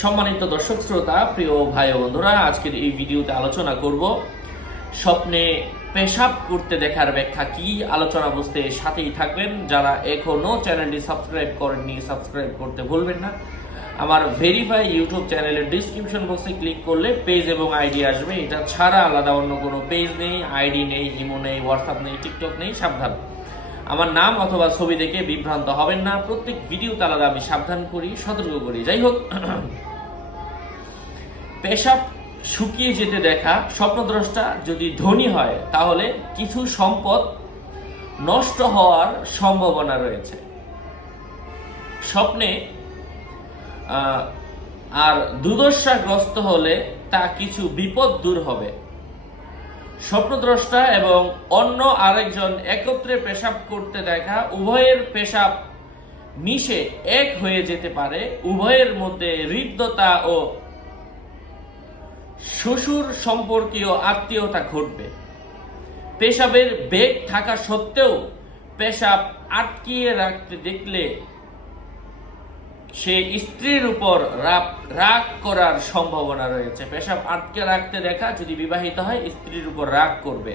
সম্মানিত দর্শক শ্রোতা, প্রিয় ভাই ও বন্ধুরা, আজকের এই ভিডিওতে আলোচনা করব স্বপ্নে পেশাব করতে দেখার ব্যাখ্যা কি। আলোচনা বুঝতে সাথেই থাকবেন। যারা এখনো চ্যানেলটি সাবস্ক্রাইব করেননি, সাবস্ক্রাইব করতে ভুলবেন না। আমার ভেরিফাই ইউটিউব চ্যানেলের ডিসক্রিপশন বক্সে ক্লিক করলে পেজ এবং আইডি আসবে। এটা ছাড়া আলাদা অন্য কোনো পেজ নেই, আইডি নেই, ইমো নেই, হোয়াটসঅ্যাপ নেই, টিকটক নেই। সাবধান, আমার নাম অথবা ছবি দেখে বিভ্রান্ত হবেন না। প্রত্যেক ভিডিওতে আলাদা আমি সাবধান করি, সতর্ক করি। যাই হোক, পেশাব শুকিয়ে যেতে দেখা স্বপ্নদ্রষ্টা যদি ধনী হয় তাহলে কিছু সম্পদ নষ্ট হওয়ার সম্ভাবনা রয়েছে। স্বপ্নে আর দুর্দশাগ্রস্ত হলে তা কিছু বিপদ দূর হবে। স্বপ্নদ্রষ্টা এবং অন্য আরেকজন একত্রে পেশাব করতে দেখা উভয়ের পেশাব মিশে এক হয়ে যেতে পারে। উভয়ের মধ্যে হৃদ্যতা ও শ্বশুর সম্পর্কীয় আত্মীয়তা ঘটবে। পেশাবের বেগ থাকা সত্ত্বেও পেশাব আটকিয়ে রাখতে দেখলে সে স্ত্রীর উপর রাগ করার সম্ভাবনা রয়েছে। পেশাব আটকে রাখতে দেখা যদি বিবাহিত হয়, স্ত্রীর উপর রাগ করবে।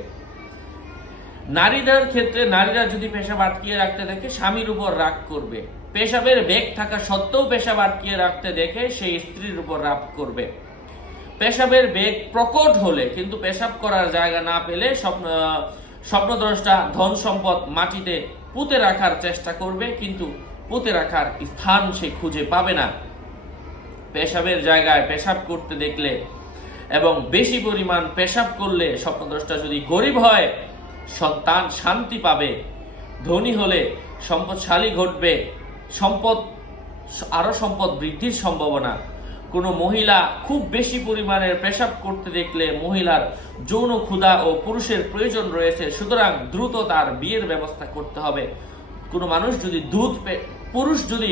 নারীদের ক্ষেত্রে নারীরা যদি পেশাব আটকিয়ে রাখতে দেখে স্বামীর উপর রাগ করবে। পেশাবের বেগ থাকা সত্ত্বেও পেশাব আটকিয়ে রাখতে দেখে সেই স্ত্রীর উপর রাগ করবে। পেশাবের বেগ প্রকট হলে কিন্তু পেশাব করার জায়গা না পেলে স্বপ্নদ্রষ্টা ধন সম্পদ মাটিতে পুঁতে রাখার চেষ্টা করবে, কিন্তু পুঁতে রাখার স্থান সে খুঁজে পাবে না। পেশাবের জায়গায় পেশাব করতে দেখলে এবং বেশি পরিমাণ পেশাব করলে স্বপ্নদ্রষ্টা যদি গরিব হয় সন্তান শান্তি পাবে। ধনী হলে সম্পদশালী ঘটবে, সম্পদ বৃদ্ধির সম্ভাবনা। কোনো মহিলা খুব বেশি পরিমাণের পেশাব করতে দেখলে মহিলার যৌন ক্ষুধা ও পুরুষের প্রয়োজন রয়েছে, সুতরাং দ্রুত তার বিয়ের ব্যবস্থা করতে হবে। কোনো মানুষ যদি পুরুষ যদি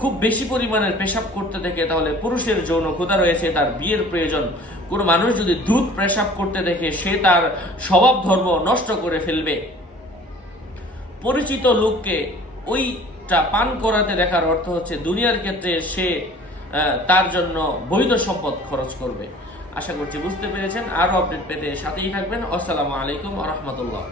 খুব বেশি পরিমাণের পেশাব করতে দেখে তাহলে পুরুষের যৌন ক্ষুধা রয়েছে, তার বিয়ের প্রয়োজন। কোনো মানুষ যদি দুধ পেশাব করতে দেখে সে তার স্বভাব ধর্ম নষ্ট করে ফেলবে। পরিচিত লোককে ওইটা পান করাতে দেখার অর্থ হচ্ছে দুনিয়ার ক্ষেত্রে সে তার জন্য বৈধ সম্পদ খরচ করবে। আশা করছি বুঝতে পেরেছেন। আরো আপডেট পেতে সাথেই থাকবেন। আসসালামু আলাইকুম ওয়া রাহমাতুল্লাহ।